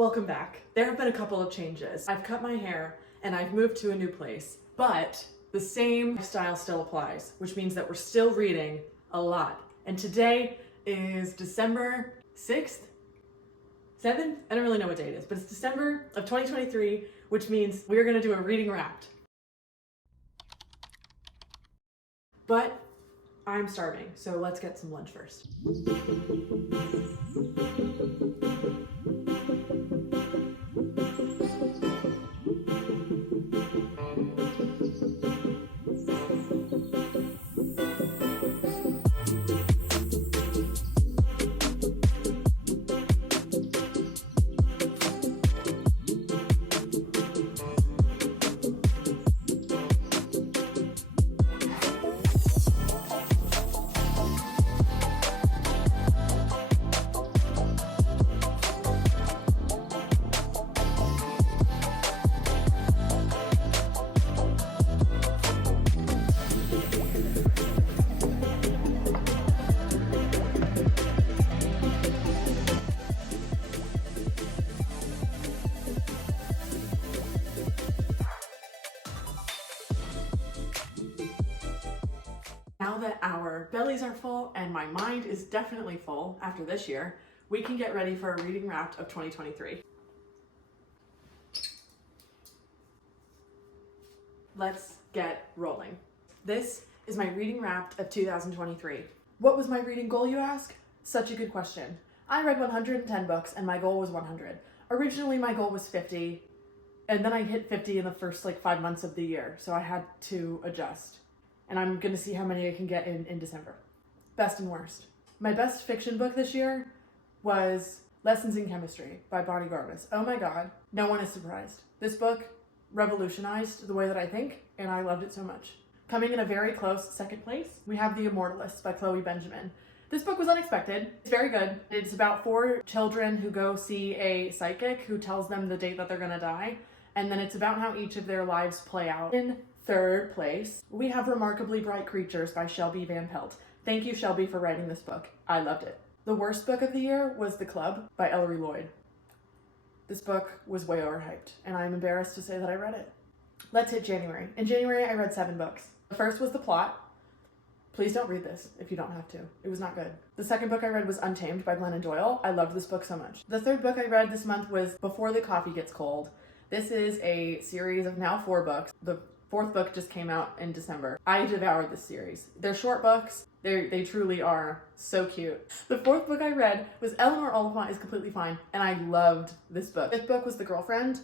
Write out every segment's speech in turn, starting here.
Welcome back. There have been a couple of changes. I've cut my hair and I've moved to a new place, but the same style still applies, which means that we're still reading a lot. And today is December 6th, 7th? I don't really know what day it is, but it's December of 2023, which means we're gonna do a reading wrapped. But I'm starving, so let's get some lunch first. Now that our bellies are full and my mind is definitely full after this year, we can get ready for a reading wrapped of 2023. Let's get rolling. This is my reading wrapped of 2023. What was my reading goal, you ask? Such a good question. I read 110 books and my goal was 100. Originally my goal was 50, and then I hit 50 in the first 5 months of the year, so I had to adjust. And I'm gonna see how many I can get in December. Best and worst. My best fiction book this year was Lessons in Chemistry by Bonnie Garvis. Oh my God, no one is surprised. This book revolutionized the way that I think, and I loved it so much. Coming in a very close second place, we have The Immortalist by Chloe Benjamin. This book was unexpected. It's very good. It's about 4 children who go see a psychic who tells them the date that they're gonna die, and then it's about how each of their lives play out. In third place, we have Remarkably Bright Creatures by Shelby Van Pelt. Thank you, Shelby, for writing this book. I loved it. The worst book of the year was The Club by Ellery Lloyd. This book was way overhyped, and I'm embarrassed to say that I read it. Let's hit January. In January, I read 7 books. The first was The Plot. Please don't read this if you don't have to. It was not good. The second book I read was Untamed by Glennon Doyle. I loved this book so much. The third book I read this month was Before the Coffee Gets Cold. This is a series of now 4 books. The 4th book just came out in December. I devoured this series. They're short books. They truly are so cute. The 4th book I read was Eleanor Oliphant is Completely Fine, and I loved this book. 5th book was The Girlfriend.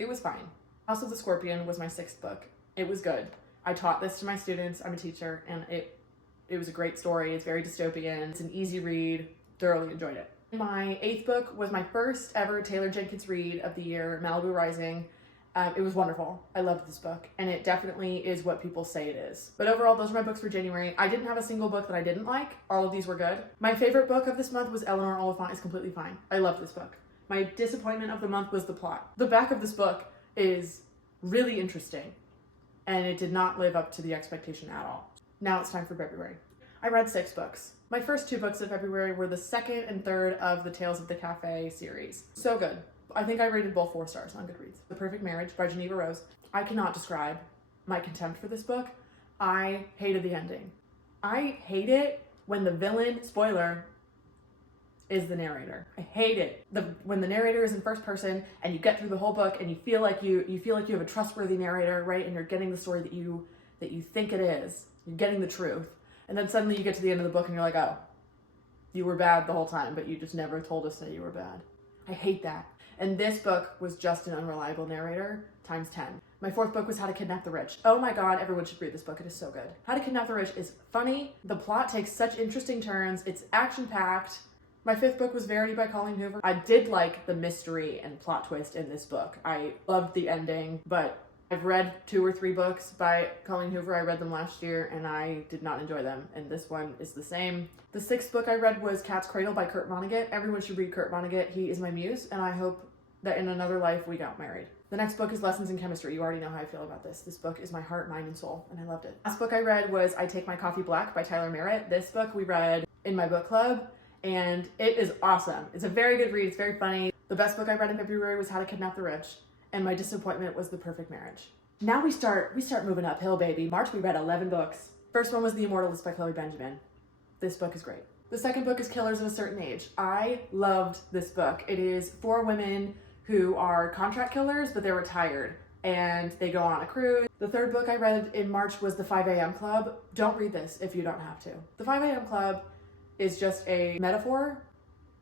It was fine. House of the Scorpion was my 6th book. It was good. I taught this to my students. I'm a teacher, and it was a great story. It's very dystopian. It's an easy read. Thoroughly enjoyed it. My 8th book was my first ever Taylor Jenkins read of the year, Malibu Rising. It was wonderful. I loved this book, and it definitely is what people say it is. But overall, those are my books for January. I didn't have a single book that I didn't like. All of these were good. My favorite book of this month was Eleanor Oliphant is Completely Fine. I loved this book. My disappointment of the month was The Plot. The back of this book is really interesting, and it did not live up to the expectation at all. Now it's time for February. I read 6 books. My first 2 books of February were the 2nd and 3rd of the Tales of the Cafe series. So good. I think I rated both 4 stars on Goodreads. The Perfect Marriage by Geneva Rose. I cannot describe my contempt for this book. I hated the ending. I hate it when the villain, spoiler, is the narrator. I hate it. When the narrator is in first person and you get through the whole book and you feel like you have a trustworthy narrator, right? And you're getting the story that you think it is. You're getting the truth. And then suddenly you get to the end of the book and you're like, oh, you were bad the whole time, but you just never told us that you were bad. I hate that. And this book was just an unreliable narrator times 10. My 4th book was How to Kidnap the Rich. Oh my God, everyone should read this book. It is so good. How to Kidnap the Rich is funny. The plot takes such interesting turns. It's action-packed. My 5th book was Verity by Colleen Hoover. I did like the mystery and plot twist in this book. I loved the ending, but I've read 2 or 3 books by Colleen Hoover. I read them last year and I did not enjoy them, and this one is the same. The 6th book I read was Cat's Cradle by Kurt Vonnegut. Everyone should read Kurt Vonnegut. He is my muse, and I hope that in another life we got married. The next book is Lessons in Chemistry. You already know how I feel about this. This book is my heart, mind, and soul, and I loved it. Last book I read was I Take My Coffee Black by Tyler Merritt. This book we read in my book club, and it is awesome. It's a very good read. It's very funny. The best book I read in February was How to Kidnap the Rich, and my disappointment was The Perfect Marriage. Now we start moving uphill, baby. March we read 11 books. First one was The Immortalist by Chloe Benjamin. This book is great. The second book is Killers of a Certain Age. I loved this book. It is 4 women who are contract killers, but they're retired, and they go on a cruise. The third book I read in March was The 5 a.m. Club. Don't read this if you don't have to. The 5 a.m. Club is just a metaphor.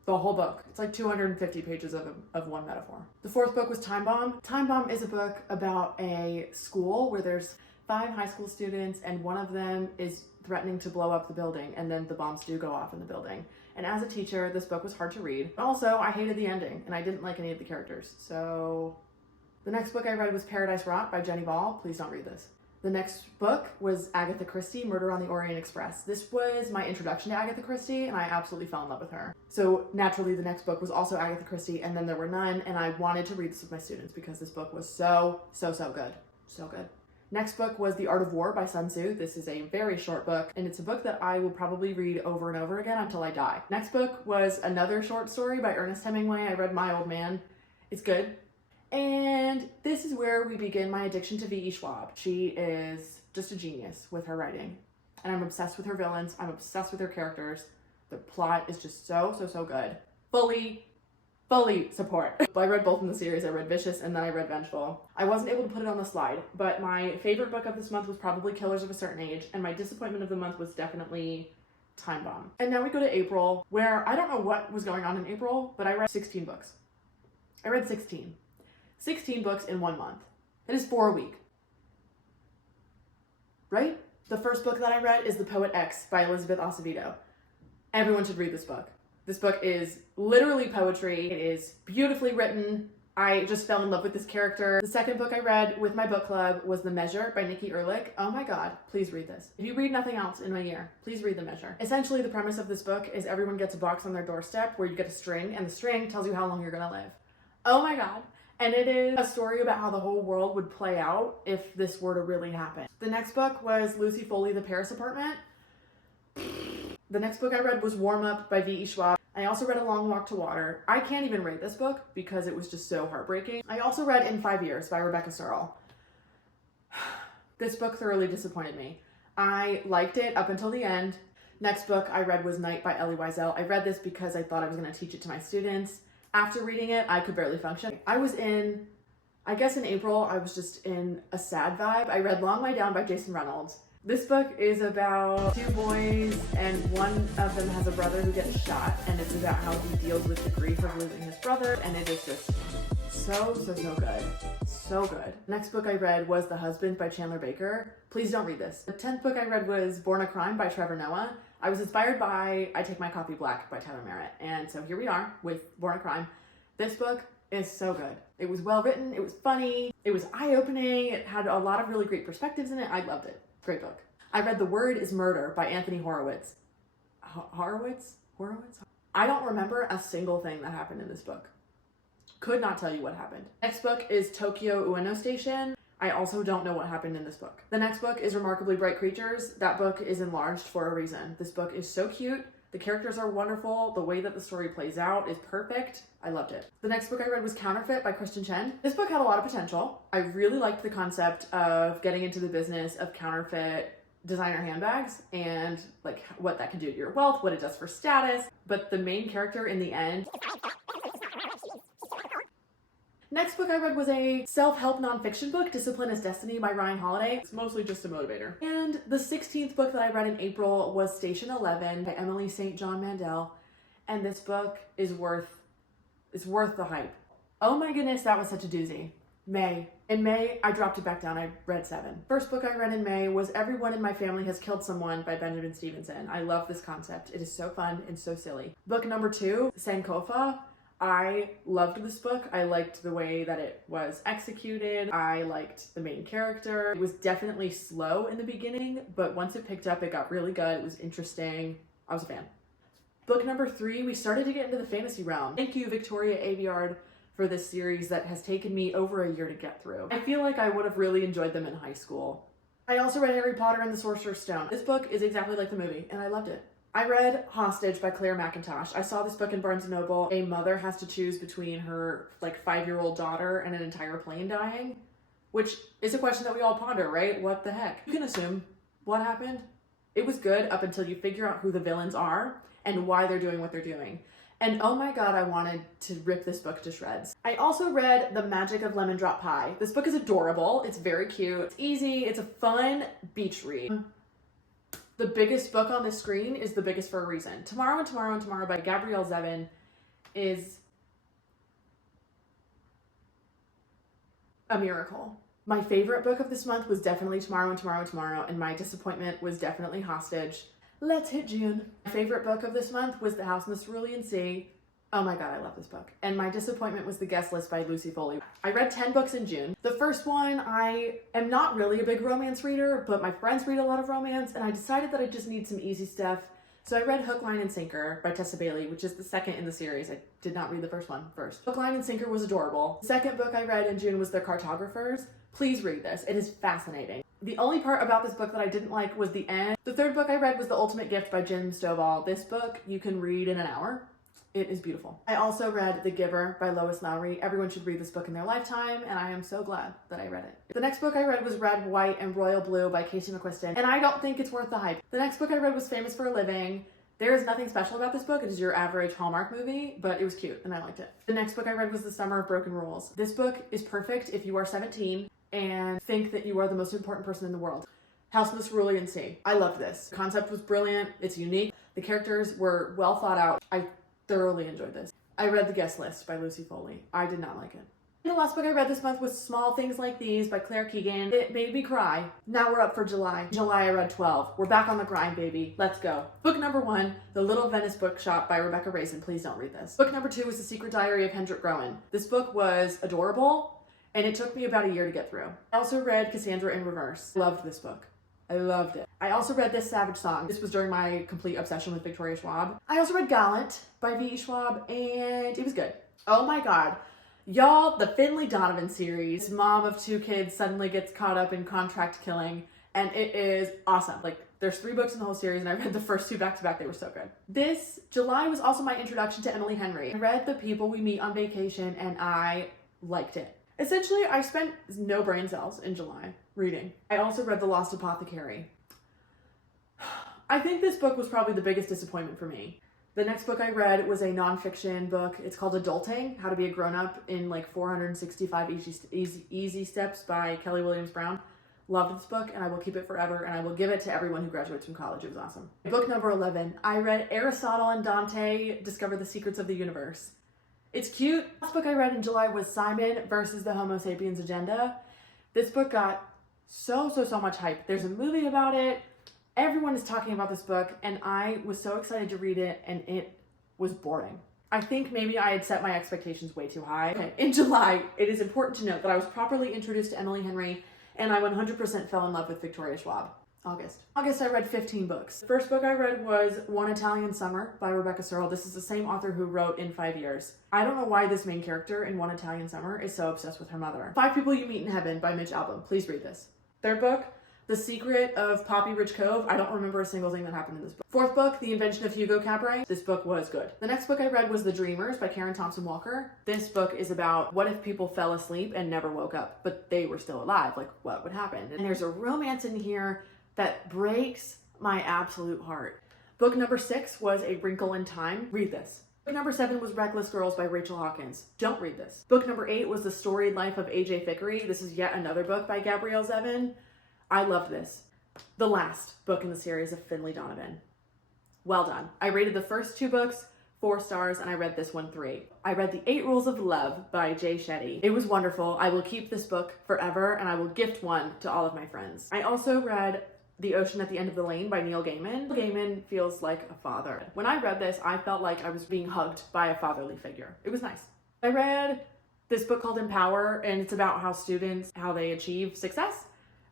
The whole book. It's like 250 pages of one metaphor. The fourth book was Time Bomb. Time Bomb is a book about a school where there's 5 high school students, and one of them is threatening to blow up the building, and then the bombs do go off in the building. And as a teacher, this book was hard to read. Also, I hated the ending, and I didn't like any of the characters. So the next book I read was Paradise Rock by Jenny Ball. Please don't read this. The next book was Agatha Christie, Murder on the Orient Express. This was my introduction to Agatha Christie, and I absolutely fell in love with her. So naturally, the next book was also Agatha Christie, and then there were none, and I wanted to read this with my students because this book was so good. So good. Next book was The Art of War by Sun Tzu. This is a very short book, and it's a book that I will probably read over and over again until I die. Next book was another short story by Ernest Hemingway. I read My Old Man. It's good. And this is where we begin my addiction to V.E. Schwab. She is just a genius with her writing. And I'm obsessed with her villains. I'm obsessed with her characters. The plot is just so good. Fully support. I read both in the series. I read Vicious and then I read Vengeful. I wasn't able to put it on the slide, but my favorite book of this month was probably Killers of a Certain Age, and my disappointment of the month was definitely Time Bomb. And now we go to April, where I don't know what was going on in April, but I read 16 books. I read 16 books in 1 month. That is 4 a week. Right? The first book that I read is The Poet X by Elizabeth Acevedo. Everyone should read this book. This book is literally poetry. It is beautifully written. I just fell in love with this character. The second book I read with my book club was The Measure by Nikki Erlich. Oh my God, please read this. If you read nothing else in a year, please read The Measure. Essentially, the premise of this book is everyone gets a box on their doorstep where you get a string, and the string tells you how long you're gonna live. Oh my God. And it is a story about how the whole world would play out if this were to really happen. The next book was Lucy Foley, The Paris Apartment. The next book I read was Warm Up by V.E. Schwab. I also read A Long Walk to Water. I can't even rate this book because it was just so heartbreaking. I also read In 5 Years by Rebecca Searle. This book thoroughly disappointed me. I liked it up until the end. Next book I read was Night by Elie Wiesel. I read this because I thought I was going to teach it to my students. After reading it, I could barely function. I guess in April, I was just in a sad vibe. I read Long Way Down by Jason Reynolds. This book is about 2 boys, and one of them has a brother who gets shot, and it's about how he deals with the grief of losing his brother, and it is just so good. So good. Next book I read was The Husband by Chandler Baker. Please don't read this. The 10th book I read was Born a Crime by Trevor Noah. I was inspired by I Take My Coffee Black by Tyler Merritt, and so here we are with Born a Crime. This book is so good. It was well written, it was funny, it was eye-opening, it had a lot of really great perspectives in it. I loved it. Great book. I read The Word is Murder by Anthony Horowitz. Horowitz? I don't remember a single thing that happened in this book. Could not tell you what happened. Next book is Tokyo Ueno Station. I also don't know what happened in this book. The next book is Remarkably Bright Creatures. That book is enlarged for a reason. This book is so cute. The characters are wonderful. The way that the story plays out is perfect. I loved it. The next book I read was Counterfeit by Kristen Chen. This book had a lot of potential. I really liked the concept of getting into the business of counterfeit designer handbags and like what that can do to your wealth, what it does for status. But the main character in the end. Next book I read was a self-help nonfiction book, Discipline is Destiny by Ryan Holiday. It's mostly just a motivator. And the 16th book that I read in April was Station 11 by Emily St. John Mandel. And this book is worth the hype. Oh my goodness, that was such a doozy. May. In May, I dropped it back down. I read 7. First book I read in May was Everyone in My Family Has Killed Someone by Benjamin Stevenson. I love this concept. It is so fun and so silly. Book number 2, Sankofa. I loved this book. I liked the way that it was executed. I liked the main character. It was definitely slow in the beginning, but once it picked up, it got really good. It was interesting. I was a fan. Book number 3, we started to get into the fantasy realm. Thank you, Victoria Aveyard, for this series that has taken me over a year to get through. I feel like I would have really enjoyed them in high school. I also read Harry Potter and the Sorcerer's Stone. This book is exactly like the movie, and I loved it. I read Hostage by Claire McIntosh. I saw this book in Barnes & Noble. A mother has to choose between her like 5-year-old daughter and an entire plane dying, which is a question that we all ponder, right? What the heck? You can assume what happened. It was good up until you figure out who the villains are and why they're doing what they're doing. And oh my God, I wanted to rip this book to shreds. I also read The Magic of Lemon Drop Pie. This book is adorable. It's very cute. It's easy. It's a fun beach read. The biggest book on the screen is the biggest for a reason. Tomorrow and Tomorrow and Tomorrow by Gabrielle Zevin is a miracle. My favorite book of this month was definitely Tomorrow and Tomorrow and Tomorrow, and my disappointment was definitely Hostage. Let's hit June. My favorite book of this month was The House in the Cerulean Sea. Oh my God, I love this book. And my disappointment was The Guest List by Lucy Foley. I read 10 books in June. The first one, I am not really a big romance reader, but my friends read a lot of romance, and I decided that I just need some easy stuff. So I read Hook, Line, and Sinker by Tessa Bailey, which is the second in the series. I did not read the first one first. Hook, Line, and Sinker was adorable. The second book I read in June was The Cartographers. Please read this. It is fascinating. The only part about this book that I didn't like was the end. The third book I read was The Ultimate Gift by Jim Stovall. This book you can read in an hour. It is beautiful. I also read The Giver by Lois Lowry. Everyone should read this book in their lifetime, and I am so glad that I read it. The next book I read was Red, White, and Royal Blue by Casey McQuiston, and I don't think it's worth the hype. The next book I read was Famous for a Living. There is nothing special about this book. It is your average Hallmark movie, but it was cute, and I liked it. The next book I read was The Summer of Broken Rules. This book is perfect if you are 17 and think that you are the most important person in the world. House in the Cerulean Sea. I loved this. The concept was brilliant. It's unique. The characters were well thought out. I thoroughly enjoyed this. I read The Guest List by Lucy Foley. I did not like it. And the last book I read this month was Small Things Like These by Claire Keegan. It made me cry. Now we're up for July. July I read 12. We're back on the grind, baby. Let's go. Book number 1, The Little Venice Bookshop by Rebecca Raisin. Please don't read this. Book number 2 was The Secret Diary of Hendrik Groen. This book was adorable, and it took me about a year to get through. I also read Cassandra in Reverse. Loved this book. I loved it. I also read This Savage Song. This was during my complete obsession with Victoria Schwab. I also read Gallant by V.E. Schwab, and it was good. Oh my God. Y'all, the Finley Donovan series. Mom of 2 kids suddenly gets caught up in contract killing, and it is awesome. Like, there's 3 books in the whole series, and I read the first 2 back to back. They were so good. This July was also my introduction to Emily Henry. I read The People We Meet on Vacation, and I liked it. Essentially, I spent no brain cells in July reading. I also read The Lost Apothecary. I think this book was probably the biggest disappointment for me. The next book I read was a nonfiction book. It's called Adulting, How to Be a Grown-Up in like 465 Easy Steps by Kelly Williams Brown. Loved this book, and I will keep it forever, and I will give it to everyone who graduates from college. It was awesome. Book number 11. I read Aristotle and Dante Discover the Secrets of the Universe. It's cute. The last book I read in July was Simon versus the Homo Sapiens Agenda. This book got so much hype. There's a movie about it. Everyone is talking about this book, and I was so excited to read it, and it was boring. I think maybe I had set my expectations way too high. Okay, in July, it is important to note that I was properly introduced to Emily Henry, and I 100% fell in love with Victoria Schwab. August, I read 15 books. The first book I read was One Italian Summer by Rebecca Searle. This is the same author who wrote In 5 Years. I don't know why this main character in One Italian Summer is so obsessed with her mother. 5 People You Meet in Heaven by Mitch Albom. Please read this. Third book, The Secret of Poppy Ridge Cove. I don't remember a single thing that happened in this book. Fourth book, The Invention of Hugo Cabret. This book was good. The next book I read was The Dreamers by Karen Thompson Walker. This book is about what if people fell asleep and never woke up, but they were still alive? Like, what would happen? And there's a romance in here that breaks my absolute heart. Book number 6 was A Wrinkle in Time. Read this. Book number 7 was Reckless Girls by Rachel Hawkins. Don't read this. Book number 8 was The Storied Life of A.J. Thickery. This is yet another book by Gabrielle Zevin. I loved this. The last book in the series of Finley Donovan. Well done. I rated the first 2 books 4 stars, and I read this one 3. I read The 8 Rules of Love by Jay Shetty. It was wonderful. I will keep this book forever, and I will gift one to all of my friends. I also read The Ocean at the End of the Lane by Neil Gaiman. Neil Gaiman feels like a father. When I read this, I felt like I was being hugged by a fatherly figure. It was nice. I read this book called Empower, and it's about how students, how they achieve success,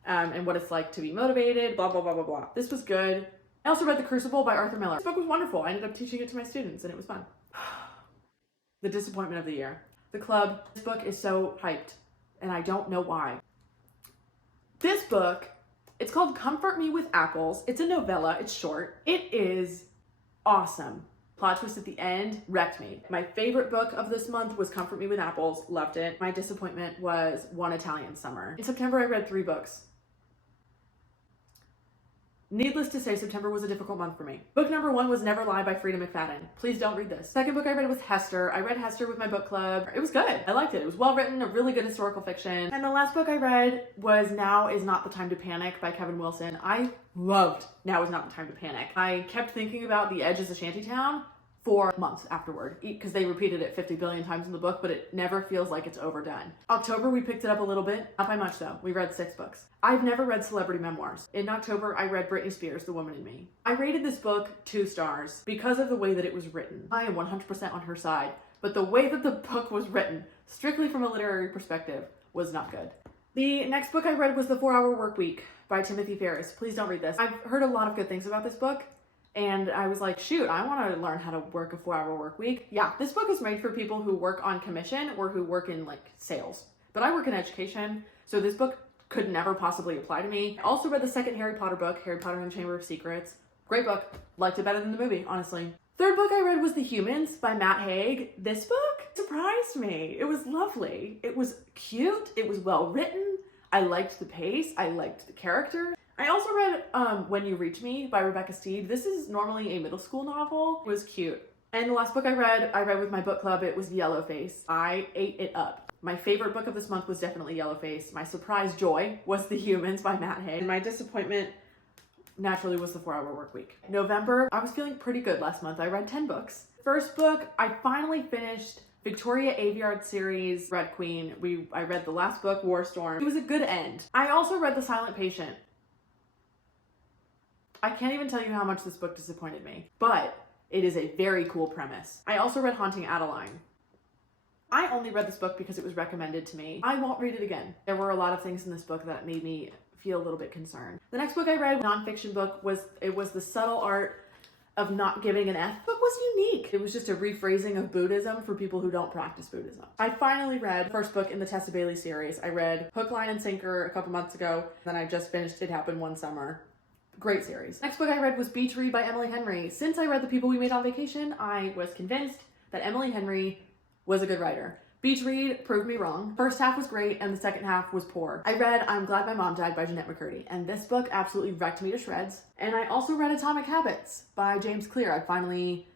and what it's like to be motivated, blah, blah, blah, blah, blah. This was good. I also read The Crucible by Arthur Miller. This book was wonderful. I ended up teaching it to my students, and it was fun. The disappointment of the year. The Club. This book is so hyped, and I don't know why. This book, it's called Comfort Me with Apples. It's a novella. It's short. It is awesome. Plot twist at the end wrecked me. My favorite book of this month was Comfort Me with Apples. Loved it. My disappointment was One Italian Summer. In September, I read 3 books. Needless to say, September was a difficult month for me. Book number 1 was Never Lie by Frida McFadden. Please don't read this. Second book I read was Hester. I read Hester with my book club. It was good. I liked it. It was well written, a really good historical fiction. And the last book I read was Now Is Not the Time to Panic by Kevin Wilson. I loved Now Is Not the Time to Panic. I kept thinking about The Edge as a Shantytown for months afterward, because they repeated it 50 billion times in the book, but it never feels like it's overdone. October, we picked it up a little bit. Not by much though. We read 6 books. I've never read celebrity memoirs. In October, I read Britney Spears' The Woman in Me. I rated this book 2 stars because of the way that it was written. I am 100% on her side, but the way that the book was written, strictly from a literary perspective, was not good. The next book I read was The 4-Hour Workweek by Timothy Ferriss. Please don't read this. I've heard a lot of good things about this book, and I was like, shoot, I want to learn how to work a 4-hour work week. Yeah, this book is made for people who work on commission or who work in like sales. But I work in education, so this book could never possibly apply to me. I also read the second Harry Potter book, Harry Potter and the Chamber of Secrets. Great book. Liked it better than the movie, honestly. Third book I read was The Humans by Matt Haig. This book surprised me. It was lovely. It was cute. It was well written. I liked the pace. I liked the character. I also read When You Reach Me by Rebecca Steed. This is normally a middle school novel. It was cute. And the last book I read with my book club. It was Yellowface. I ate it up. My favorite book of this month was definitely Yellowface. My surprise joy was The Humans by Matt Haig. And my disappointment naturally was The 4-Hour Workweek. November, I was feeling pretty good last month. I read 10 books. First book, I finally finished Victoria Aveyard series, Red Queen. I read the last book, War Storm. It was a good end. I also read The Silent Patient. I can't even tell you how much this book disappointed me, but it is a very cool premise. I also read Haunting Adeline. I only read this book because it was recommended to me. I won't read it again. There were a lot of things in this book that made me feel a little bit concerned. The next book I read, nonfiction book, was The Subtle Art of Not Giving an F. The book was unique. It was just a rephrasing of Buddhism for people who don't practice Buddhism. I finally read the first book in the Tessa Bailey series. I read Hook, Line, and Sinker a couple months ago, then I just finished It Happened One Summer. Great series. Next book I read was Beach Read by Emily Henry. Since I read The People We Made on Vacation, I was convinced that Emily Henry was a good writer. Beach Read proved me wrong. First half was great and the second half was poor. I read I'm Glad My Mom Died by Jeanette McCurdy, and this book absolutely wrecked me to shreds. And I also read Atomic Habits by James Clear. I finally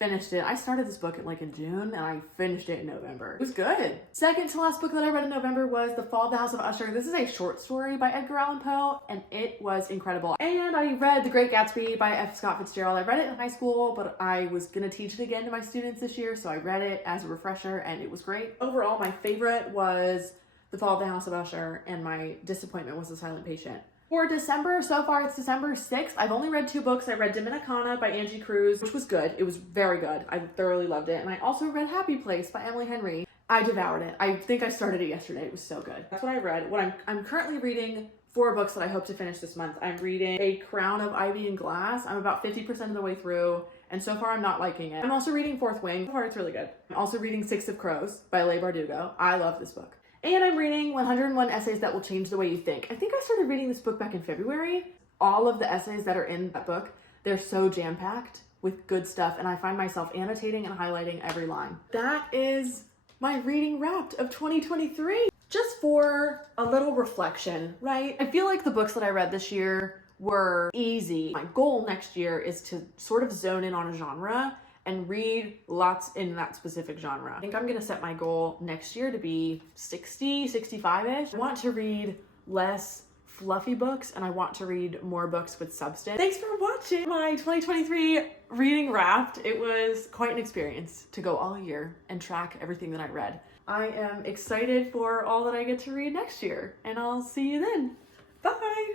finished it. I started this book in June and I finished it in November. It was good. Second to last book that I read in November was The Fall of the House of Usher. This is a short story by Edgar Allan Poe and it was incredible. And I read The Great Gatsby by F. Scott Fitzgerald. I read it in high school, but I was gonna teach it again to my students this year, so I read it as a refresher and it was great. Overall, my favorite was The Fall of the House of Usher and my disappointment was The Silent Patient. For December, so far it's December 6th. I've only read 2 books. I read Dominicana by Angie Cruz, which was good. It was very good. I thoroughly loved it. And I also read Happy Place by Emily Henry. I devoured it. I think I started it yesterday. It was so good. That's what I read. I'm currently reading 4 books that I hope to finish this month. I'm reading A Crown of Ivy and Glass. I'm about 50% of the way through, and so far I'm not liking it. I'm also reading Fourth Wing. So far it's really good. I'm also reading Six of Crows by Leigh Bardugo. I love this book. And I'm reading 101 Essays That Will Change the Way You Think. I think I started reading this book back in February. All of the essays that are in that book, they're so jam-packed with good stuff, and I find myself annotating and highlighting every line. That is my reading wrapped of 2023. Just for a little reflection, right? I feel like the books that I read this year were easy. My goal next year is to sort of zone in on a genre and read lots in that specific genre. I think I'm gonna set my goal next year to be 60, 65-ish. I want to read less fluffy books and I want to read more books with substance. Thanks for watching my 2023 reading wrapped. It was quite an experience to go all year and track everything that I read. I am excited for all that I get to read next year, and I'll see you then. Bye!